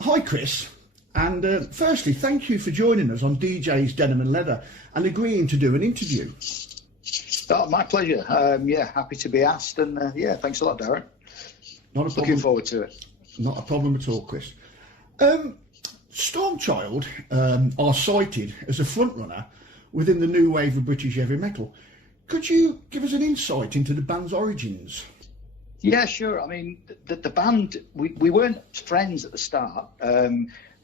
Hi Chris, and firstly thank you for joining us on DJ's Denim and Leather and agreeing to do an interview. Oh, my pleasure. Yeah, happy to be asked, and yeah, thanks a lot, Darren. Not a problem. Looking forward to it. Not a problem at all, Chris. Stormchild are cited as a frontrunner within the new wave of British heavy metal. Could you give us an insight into the band's origins? Yeah, sure. I mean, the band, we weren't friends at the start.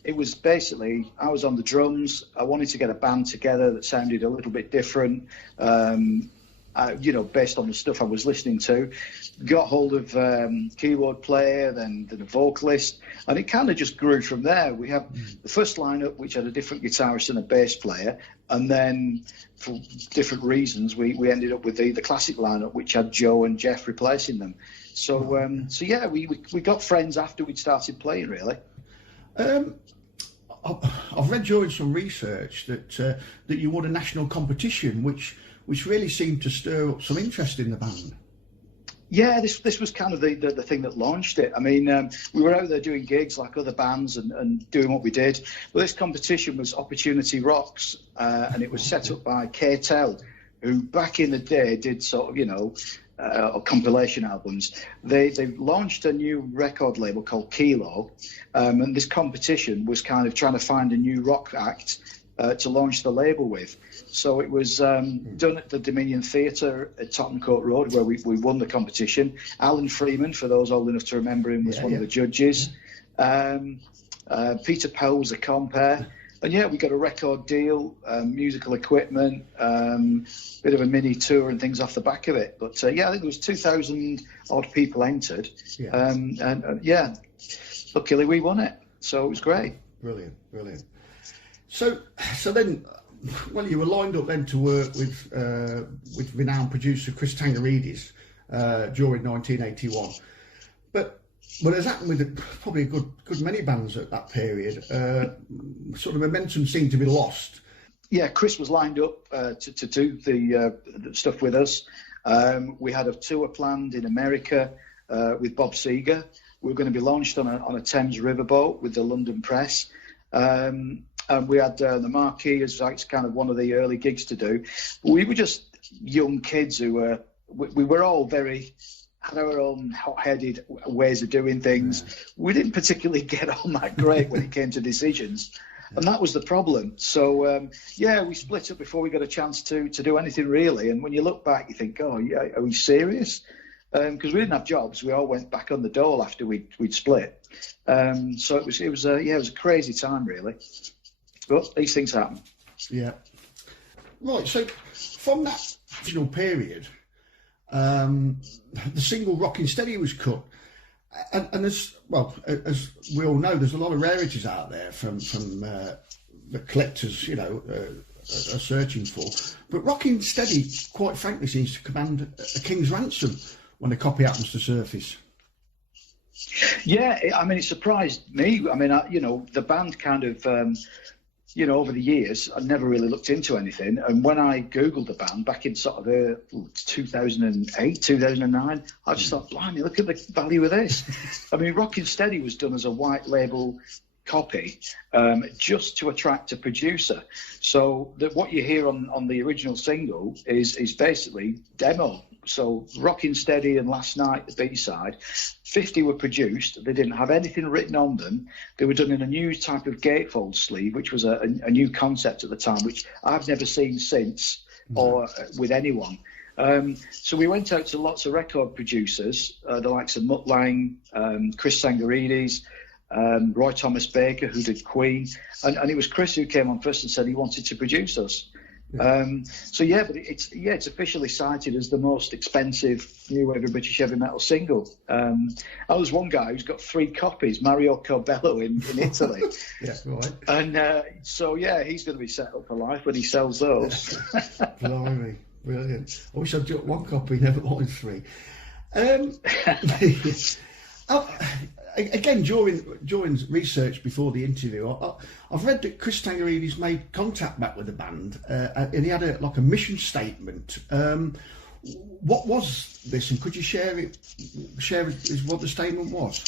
It was basically, I was on the drums. I wanted to get a band together that sounded a little bit different, based on the stuff I was listening to. Got hold of keyboard player, then the vocalist, and it kind of just grew from there. We have the first lineup, which had a different guitarist and a bass player, and then for different reasons, we ended up with the classic lineup, which had Joe and Jeff replacing them. So yeah, we got friends after we'd started playing, really. I've read during some research that you won a national competition, which really seemed to stir up some interest in the band. Yeah, this was kind of the thing that launched it. I mean, we were out there doing gigs like other bands and doing what we did. But this competition was Opportunity Rocks, and it was set up by K-Tel, who back in the day did sort of, compilation albums. They launched a new record label called Kilo, and this competition was kind of trying to find a new rock act to launch the label with. So it was done at the Dominion Theatre at Tottenham Court Road, where we won the competition. Alan Freeman, for those old enough to remember him, was one of the judges. Peter Powell was a compere. And yeah, we got a record deal, musical equipment, bit of a mini tour and things off the back of it. But yeah, I think there was 2,000 odd people entered. Yeah. And yeah, luckily we won it. So it was great. Brilliant. So then, well, you were lined up then to work with renowned producer Chris Tangaridis during 1981. But as happened with probably a good many bands at that period, sort of momentum seemed to be lost. Yeah, Chris was lined up to do the stuff with us. We had a tour planned in America with Bob Seger. We were going to be launched on a Thames riverboat with the London Press. And we had the Marquee as like kind of one of the early gigs to do. We were just young kids who we were all had our own hot-headed ways of doing things. Yeah. We didn't particularly get on that great when it came to decisions. And that was the problem. So, yeah, we split up before we got a chance to do anything really. And when you look back, you think, oh, yeah, are we serious? Because we didn't have jobs. We all went back on the dole after we'd split. So it was a crazy time really. But these things happen. Yeah. Right, so from that original period, the single Rockin' Steady was cut. And as we all know, there's a lot of rarities out there from the collectors, are searching for. But Rockin' Steady, quite frankly, seems to command a king's ransom when a copy happens to surface. Yeah, I mean, it surprised me. I mean, the band kind of... over the years, I never really looked into anything. And when I Googled the band back in sort of 2008, 2009, I just thought, blimey, look at the value of this. I mean, Rockin' Steady was done as a white label copy just to attract a producer. So what you hear on the original single is basically demo. So Rockin' Steady and Last Night, the B-side, 50 were produced. They didn't have anything written on them. They were done in a new type of gatefold sleeve, which was a new concept at the time, which I've never seen since or with anyone. So we went out to lots of record producers, the likes of Mutt Lange, Chris Tangaridis, Roy Thomas Baker, who did Queen. And it was Chris who came on first and said he wanted to produce us. So yeah, but it's officially cited as the most expensive new wave of British heavy metal single. There's one guy who's got 3 copies, Mario Corbello in Italy. Yeah, right. And so yeah, he's going to be set up for life when he sells those. Blimey, brilliant! I wish I'd got 1 copy, never mind 3. Again, during research before the interview, I've read that Chris Tangaridis made contact back with the band, and he had a mission statement. What was this, and could you share what the statement was?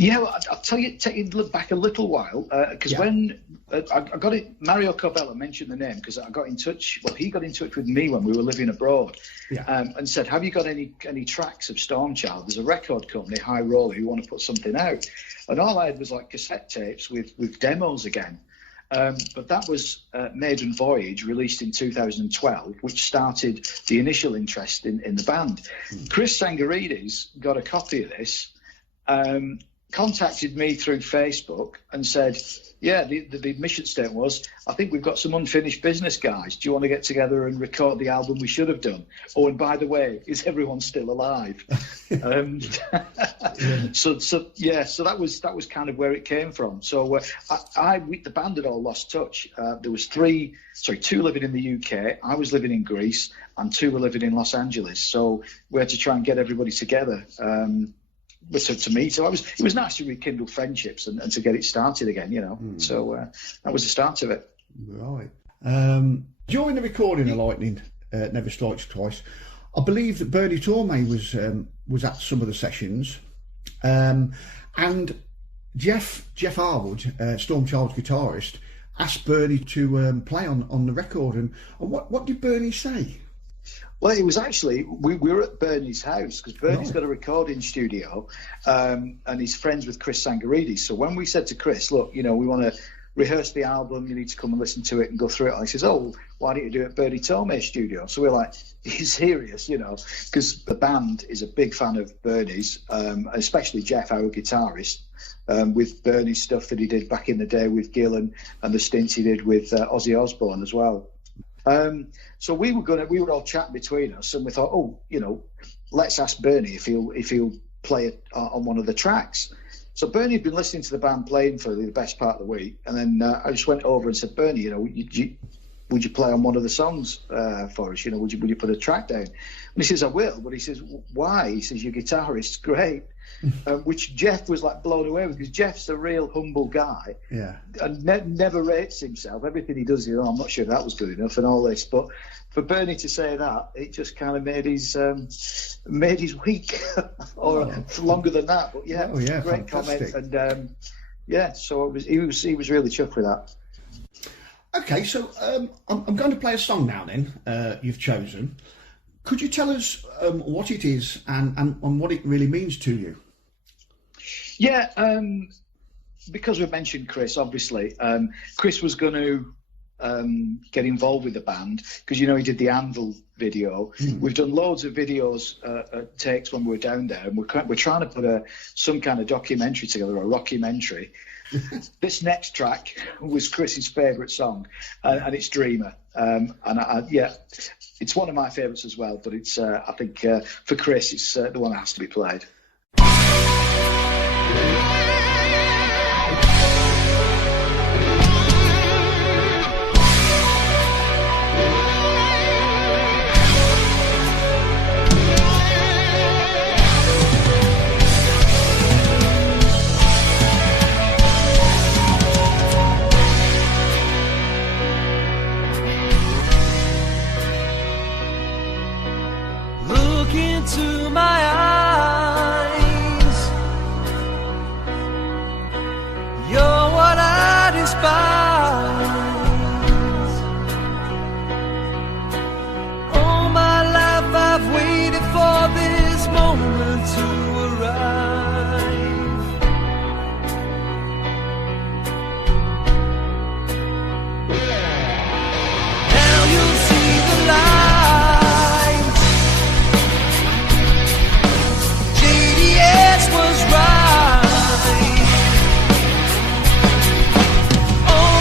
Yeah, well, I'll tell you, take you back a little while, because when I got it, Mario Corbella mentioned the name because I got in touch. Well, he got in touch with me when we were living abroad, and said, "Have you got any tracks of Stormchild? There's a record company, High Roller, who want to put something out." And all I had was like cassette tapes with demos again. But that was Maiden Voyage, released in 2012, which started the initial interest in the band. Chris Sangarides got a copy of this. Contacted me through Facebook and said, yeah, the mission statement was, I think we've got some unfinished business, guys. Do you want to get together and record the album we should have done? Oh, and by the way, is everyone still alive? So that was kind of where it came from. So the band had all lost touch. There was two living in the UK. I was living in Greece, and two were living in Los Angeles. So we had to try and get everybody together. To meet, so it was nice to rekindle friendships and to get it started again, you know. So that was the start of it. Right. During the recording of Lightning Never Strikes Twice, I believe that Bernie Tormé was at some of the sessions, and Jeff Harwood, Stormchild's guitarist, asked Bernie to play on the record. And what did Bernie say? Well, it was actually, we were at Bernie's house because Bernie's got a recording studio, and he's friends with Chris Sangarides. So when we said to Chris, look, you know, we want to rehearse the album, you need to come and listen to it and go through it. And he says, oh, why don't you do it at Bernie Tormé's studio? So we're like, he's serious, you know, because the band is a big fan of Bernie's, especially Jeff, our guitarist, with Bernie's stuff that he did back in the day with Gil and the stints he did with Ozzy Osbourne as well. So we were all chatting between us, and we thought, oh, you know, let's ask Bernie if he'll play it on one of the tracks. So Bernie had been listening to the band playing for the best part of the week, and then I just went over and said, Bernie, you know, would you play on one of the songs for us? You know, would you put a track down? And he says, I will. But he says, why? He says, your guitarist's great. Which Jeff was like blown away with, because Jeff's a real humble guy, and never rates himself. Everything he does, I'm not sure that was good enough and all this. But for Bernie to say that, it just kind of made his week, or longer than that. But great fantastic comment, and so he was really chuffed with that. Okay, so I'm going to play a song now. Then you've chosen. Could you tell us what it is and what it really means to you? Yeah, because we've mentioned Chris, obviously, Chris was going to get involved with the band because, you know, he did the Anvil video. We've done loads of videos, takes when we were down there, and we're trying to put some kind of documentary together, a rockumentary. This next track was Chris's favourite song, and it's Dreamer. It's one of my favourites as well, but it's I think for Chris, it's the one that has to be played. Look into my eyes, you're what I despise. All my life I've waited for this moment to arrive. Now you'll see the light. Was right. Oh,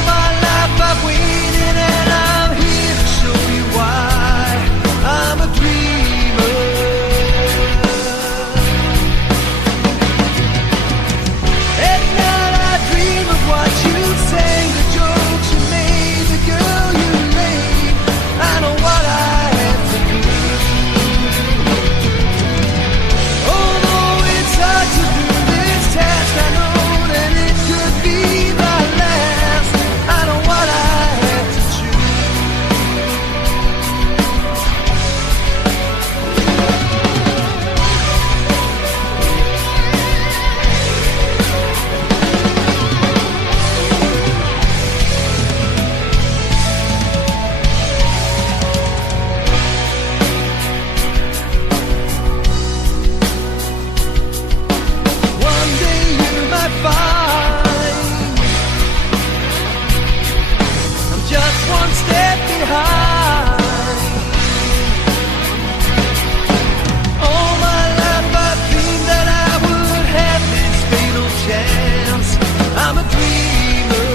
I'm a dreamer.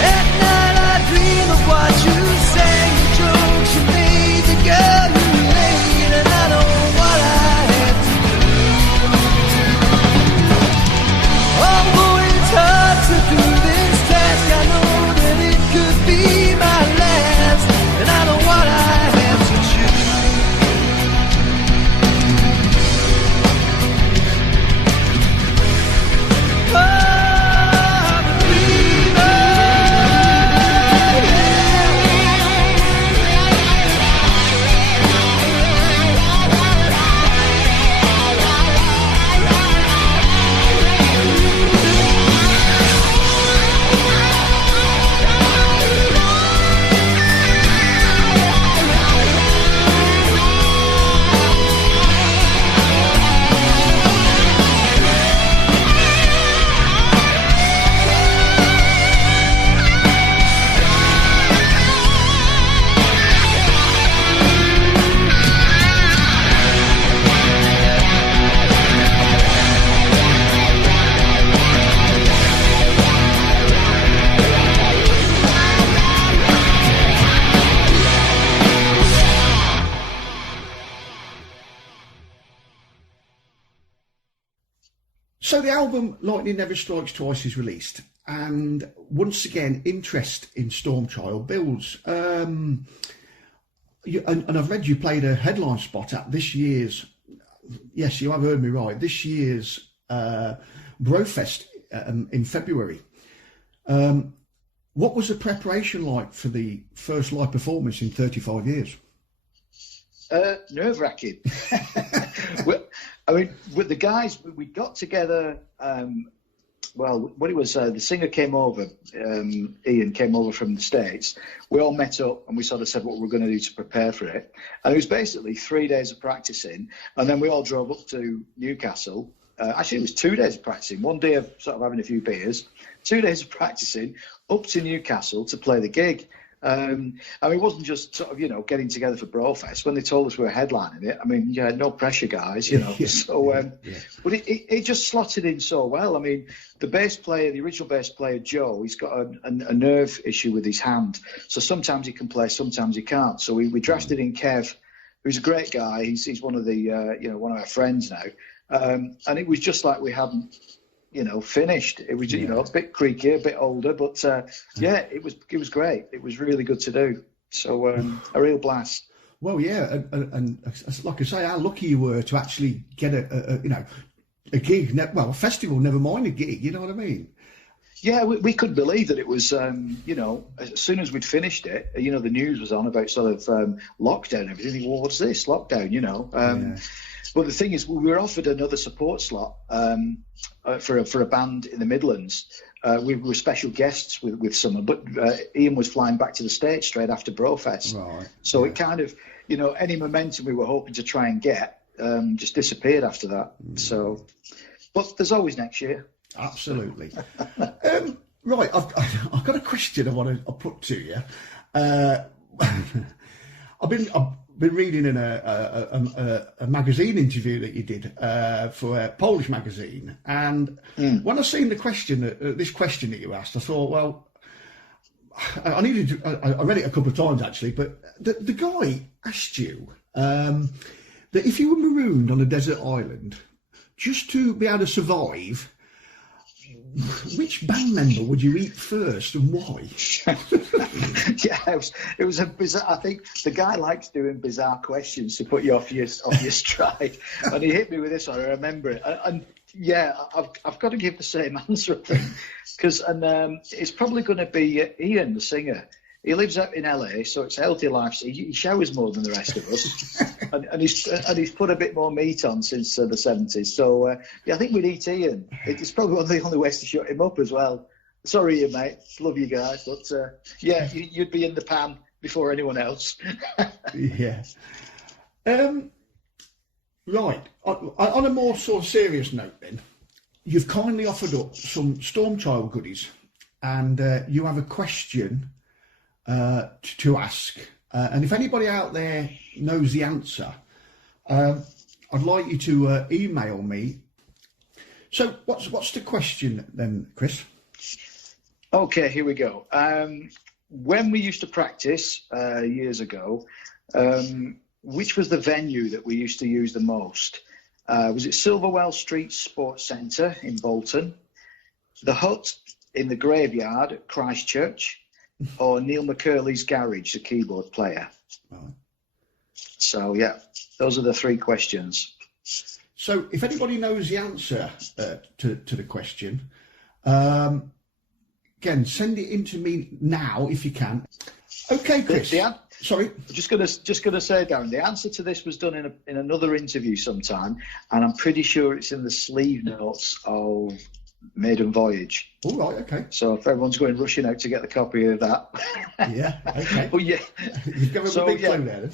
At night I dream of what you sang, the jokes you made, the girl you laid, and I know what I have to do. Although it's hard to do this task, I know that it could be my last, and I know what I have to choose. Oh, I'm a dreamer. So the album Lightning Never Strikes Twice is released, and once again interest in Stormchild builds. And I've read you played a headline spot at this year's, yes, you have heard me right, this year's Brofest in February. What was the preparation like for the first live performance in 35 years? Nerve-wracking. I mean, with the guys, we got together. Well, when it was the singer came over, Ian came over from the States. We all met up and we sort of said what we were going to do to prepare for it. And it was basically 3 days of practicing, and then we all drove up to Newcastle. Actually, it was 2 days of practicing. 1 day of sort of having a few beers, 2 days of practicing, up to Newcastle to play the gig. I mean, it wasn't just sort of, you know, getting together for Brofest. When they told us we were headlining it, I mean, yeah, no pressure, guys, you know. But it just slotted in so well. I mean, the bass player, the original bass player, Joe, he's got a nerve issue with his hand. So sometimes he can play, sometimes he can't. So we drafted in Kev, who's a great guy. He's one of the, you know, one of our friends now. And it was just like we hadn't, you know, finished. It was, you know, a bit creaky, a bit older, but yeah, it was great. It was really good to do. So a real blast. Well, yeah, and like I say, how lucky you were to actually get a you know, a gig. Well, a festival, never mind a gig. You know what I mean? Yeah, we couldn't believe that it was, you know, as soon as we'd finished it, you know, the news was on about sort of lockdown and everything. Well, what's this lockdown? You know. But the thing is, we were offered another support slot for a band in the Midlands. We were special guests with someone, but Ian was flying back to the States straight after Brofest. Right. So it kind of, you know, any momentum we were hoping to try and get just disappeared after that. So, but there's always next year. Absolutely. Right, I've got a question I want to put to you. I've been reading in a magazine interview that you did for a Polish magazine, and when I seen this question that you asked, I thought, well, I read it a couple of times actually, but the guy asked you that if you were marooned on a desert island just to be able to survive, which band member would you eat first and why? Yeah, it was a bizarre. I think the guy likes doing bizarre questions to put you off your stride, and he hit me with this one. I remember it, and yeah, I've got to give the same answer, I think, because it's probably going to be Ian, the singer. He lives out in LA, so it's a healthy life. So he showers more than the rest of us, and he's put a bit more meat on since the 70s. So yeah, I think we'd eat Ian. It's probably one of the only ways to shut him up as well. Sorry, Ian, mate. Love you guys, but yeah, you'd be in the pan before anyone else. Yeah. Right. On a more sort of serious note, then, you've kindly offered up some Stormchild goodies, and you have a question to ask, and if anybody out there knows the answer, I'd like you to email me. So what's the question then, Chris? Okay, here we go. When we used to practice years ago, which was the venue that we used to use the most? Was it Silverwell Street Sports Centre in Bolton, the Hut in the Graveyard at Christchurch, or Neil McCurley's Garage, the keyboard player? Right. So, yeah, those are the three questions. So if anybody knows the answer to the question, again, send it in to me now if you can. Okay, Chris. Sorry. Just gonna say, Darren, the answer to this was done in another interview sometime, and I'm pretty sure it's in the sleeve notes of Maiden Voyage. All right, okay. So if everyone's going rushing out to get the copy of that. Yeah, okay. But yeah. You've given a big clue there then.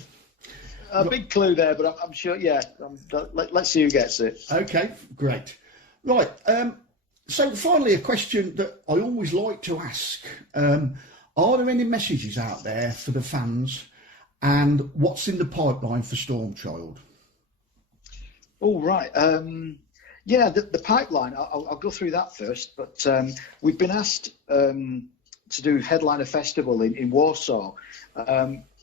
A big clue there, but I'm sure, yeah. Let's see who gets it. Okay, great. Right, so finally a question that I always like to ask. Are there any messages out there for the fans, and what's in the pipeline for Stormchild? Oh, right. Yeah, the pipeline, I'll go through that first, but we've been asked to do Headliner Festival in Warsaw.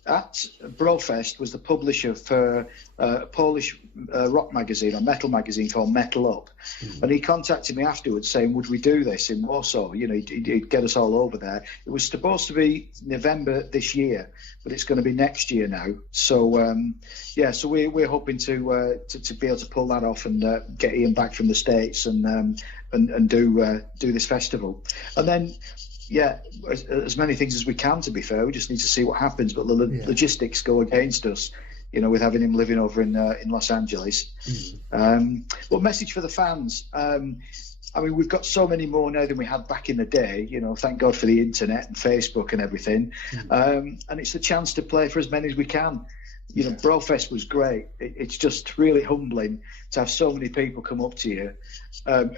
At Brofest was the publisher for a Polish rock magazine or metal magazine called Metal Up. And he contacted me afterwards saying, would we do this in Warsaw? You know, he'd get us all over there. It was supposed to be November this year, but it's going to be next year now. So, yeah, so we're hoping to be able to pull that off and get Ian back from the States and do this festival. And then, yeah, as many things as we can, to be fair. We just need to see what happens. But the logistics go against us, you know, with having him living over in Los Angeles. Well, message for the fans. I mean, we've got so many more now than we had back in the day. You know, thank God for the internet and Facebook and everything. And it's a chance to play for as many as we can. You know, Brofest was great. It's just really humbling to have so many people come up to you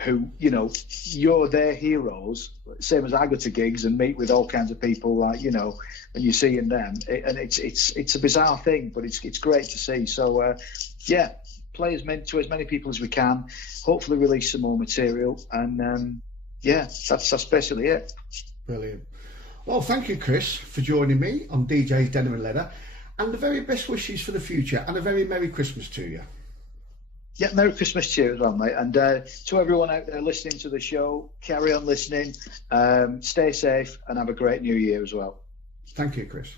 who, you know, you're their heroes, same as I go to gigs and meet with all kinds of people, like, you know, and you're seeing them. And it's a bizarre thing, but it's great to see. So, yeah, play to as many people as we can, hopefully release some more material. And, yeah, that's basically it. Brilliant. Well, thank you, Chris, for joining me on DJ's Denim and Leather. And the very best wishes for the future, and a very Merry Christmas to you. Yeah, Merry Christmas to you as well, mate. And to everyone out there listening to the show, carry on listening, stay safe, and have a great New Year as well. Thank you, Chris.